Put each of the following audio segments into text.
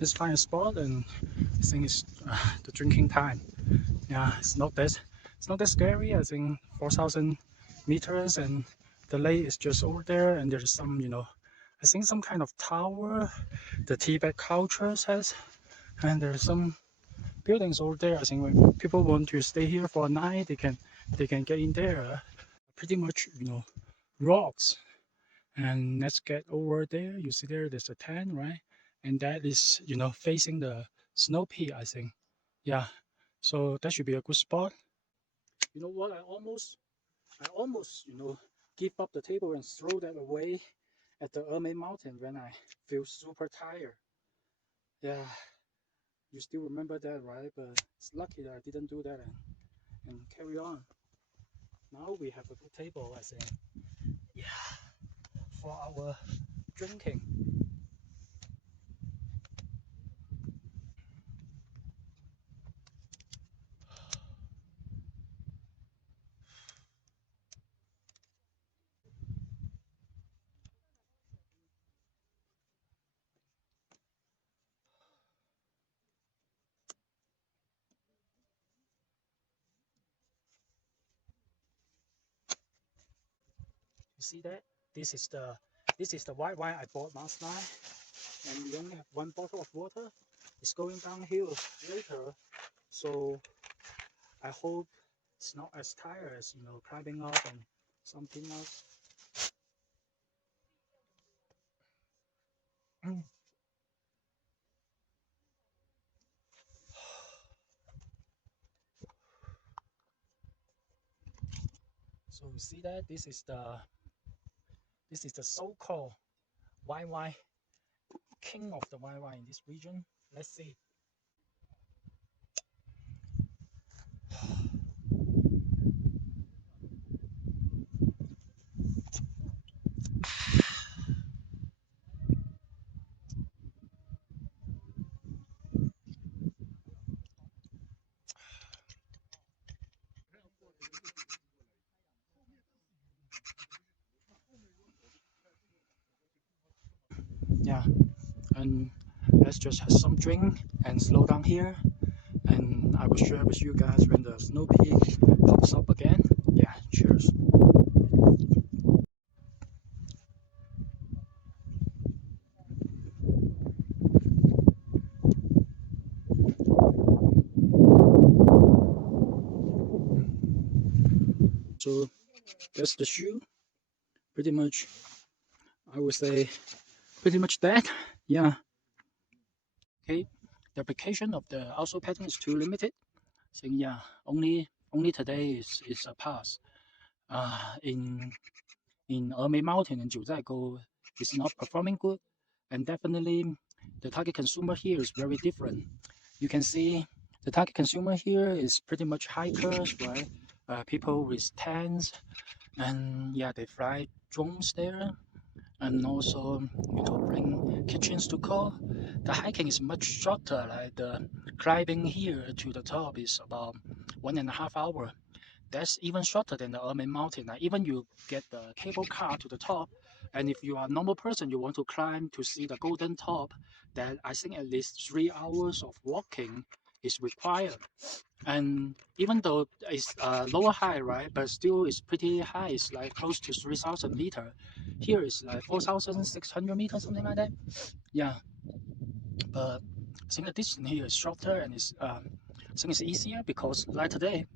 let's find a spot, and I think it's the drinking time. Yeah, it's not that scary. I think 4,000 meters, and the lake is just over there, and there's some, I think some kind of tower the Tibet culture has, and there's some buildings over there. I think when people want to stay here for a night, they can get in there. Pretty much, rocks. And let's get over there. You see there's a tent, right? And that is, facing the snow peak, I think. Yeah. So that should be a good spot. You know what? I almost, give up the table and throw that away at the Ermey Mountain when I feel super tired. Yeah, you still remember that, right? But it's lucky that I didn't do that and carry on. Now we have a good table, I think. Yeah, for our drinking. You see that? This is the this is the white wine I bought last night, and we only have one bottle of water. It's going downhill later, so I hope it's not as tired as climbing up and something else. So you see that this is the so-called white wine king of the white wine in this region. Let's see. Yeah, and let's just have some drink and slow down here. And I will share with you guys when the snow peak pops up again. Yeah, cheers. So that's the shoe. Pretty much, I would say, pretty much that. Yeah. Okay. The application of the outsole pattern is too limited. So yeah, only today is a pass. In Ermey Mountain and Jiuzhaikou is not performing good, and definitely the target consumer here is very different. You can see the target consumer here is pretty much hikers, right? People with tents, and yeah, they fly drones there, and also bring kitchens to cook. The hiking is much shorter. Like the climbing here to the top is about 1.5 hours. That's even shorter than the Ermey Mountain. Like even you get the cable car to the top, and if you are a normal person, you want to climb to see the golden top, that I think at least 3 hours of walking is required. And even though it's lower high, right, but still it's pretty high. It's like close to 3,000 meter. Here is like 4,600 meters, something like that. Yeah, but I think the distance here is shorter, and I think it's easier because like today,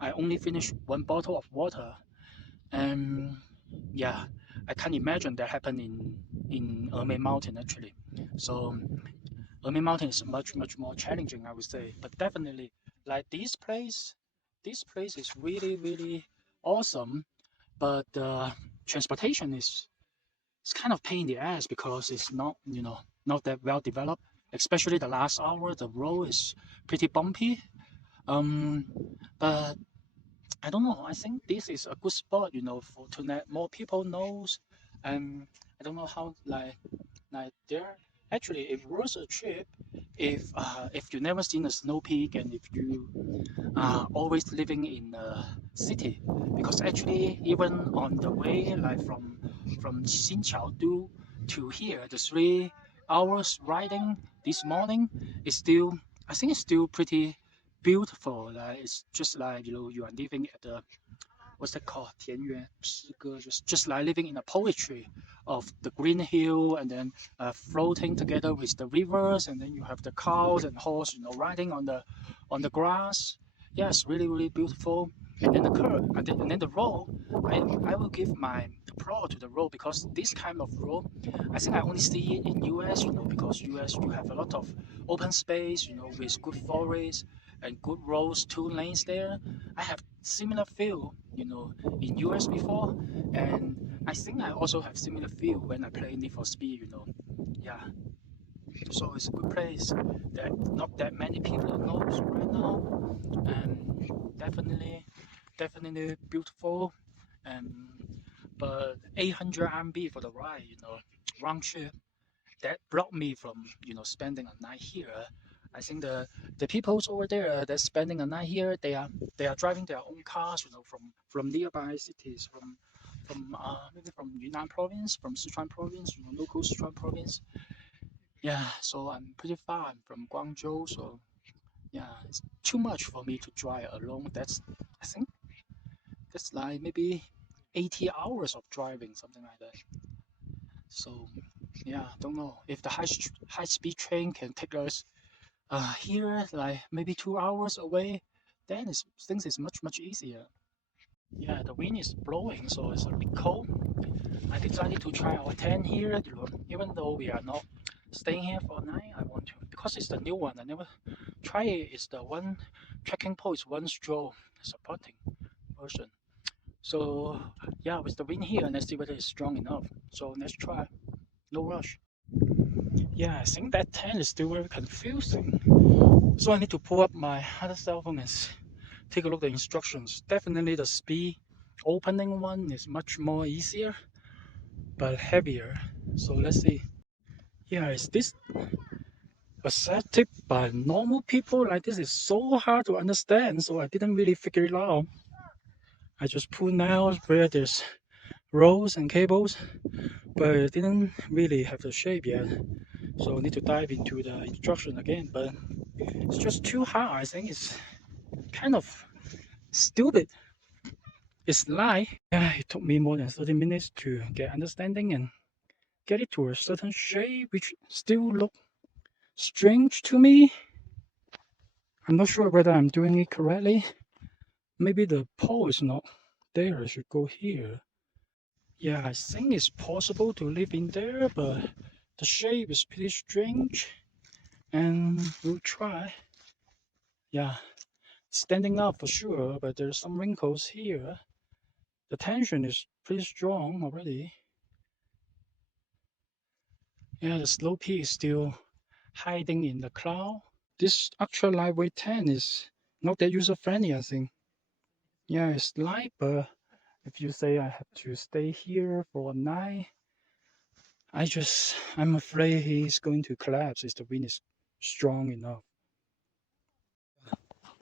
I only finished one bottle of water, and yeah, I can't imagine that happen in Ermey Mountain actually. So Ermey Mountain is much more challenging, I would say. But definitely, like this place is really awesome. But transportation is it's kind of pain in the ass because it's not that well developed. Especially the last hour, the road is pretty bumpy. Um, but I don't know. I think this is a good spot, for to let more people knows. And I don't know how like there actually it was a trip if you never seen a snow peak and if you are always living in a city, because actually even on the way like from Xinqiaodu to here the 3 hours riding this morning, it's still, I think it's still pretty beautiful. Like it's just like you are living at the, what's that called? 田园诗歌, just like living in a poetry of the green hill and then floating together with the rivers, and then you have the cows and horse, riding on the grass. Yes, really, really beautiful. And then the curve, and then the road. I will give my pro to the road because this kind of road, I think I only see it in US. Because US you have a lot of open space, with good forests and good roads, 2 lanes there. I have similar feel, in US before, and I think I also have similar feel when I play Need for Speed. Yeah, so it's a good place that not that many people knows right now, and definitely beautiful, and but 800 RMB for the ride, round trip, that blocked me from spending a night here. I think the peoples over there that's spending a night here, they are driving their own cars, from nearby cities, from maybe from Yunnan province, from Sichuan province, local Sichuan province. Yeah, so I'm pretty far from Guangzhou, so yeah, it's too much for me to drive alone. I think that's like maybe 80 hours of driving, something like that. So yeah, don't know if the high speed train can take us here like maybe 2 hours away, then things is much easier. Yeah, the wind is blowing, so it's a bit cold. I decided to try our tent here, even though we are not staying here for a night. I want to, because it's the new one. I never try it. It's the one trekking pole is one straw supporting version. So yeah, with the wind here, let's see whether it's strong enough. So let's try. No rush. Yeah, I think that tent is still very confusing. So I need to pull up my other cell phone and take a look at the instructions. Definitely the speed opening one is much more easier, but heavier. So let's see. Yeah, is this accepted by normal people? Like this is so hard to understand, so I didn't really figure it out. I just pull nails where there's rows and cables, but it didn't really have the shape yet. So I need to dive into the instruction again, but it's just too hard. I think it's kind of stupid. It's like, yeah, it took me more than 30 minutes to get understanding and get it to a certain shape, which still look strange to me. I'm not sure whether I'm doing it correctly. Maybe the pole is not there. I should go here. Yeah, I think it's possible to live in there, but the shape is pretty strange. And we'll try. Yeah, standing up for sure, but there's some wrinkles here. The tension is pretty strong already. Yeah, the slope is still hiding in the cloud. This actual lightweight tent is not that user friendly, I think. Yeah, it's light, but if you say I have to stay here for a night, I'm afraid he's going to collapse if the wind is strong enough.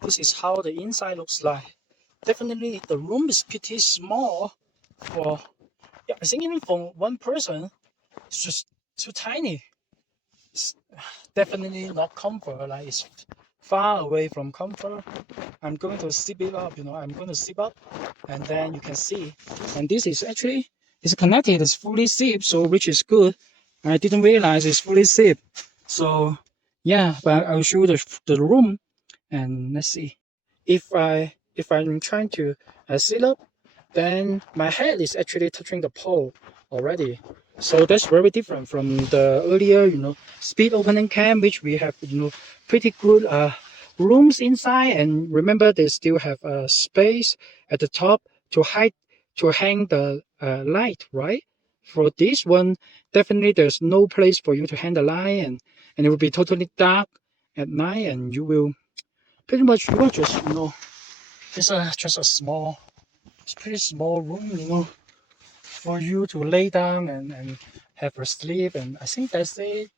This is how the inside looks like. Definitely the room is pretty small for, yeah, I think even for one person, it's just too tiny. It's definitely not comfort, like it's far away from comfort. I'm going to zip it up, I'm going to zip up, and then you can see. And this is actually, it's connected, it's fully zipped, so which is good. I didn't realize it's fully zipped. So yeah, but I'll show the room, and let's see. If I'm trying to sit up, then my head is actually touching the pole already. So that's very different from the earlier, speed opening cam, which we have, pretty good rooms inside. And remember, they still have a space at the top to hang the light, right? For this one, definitely there's no place for you to hang the light, and it will be totally dark at night, and you will pretty much, you will just, just a small, it's pretty small room, for you to lay down and have a sleep, and I think that's it.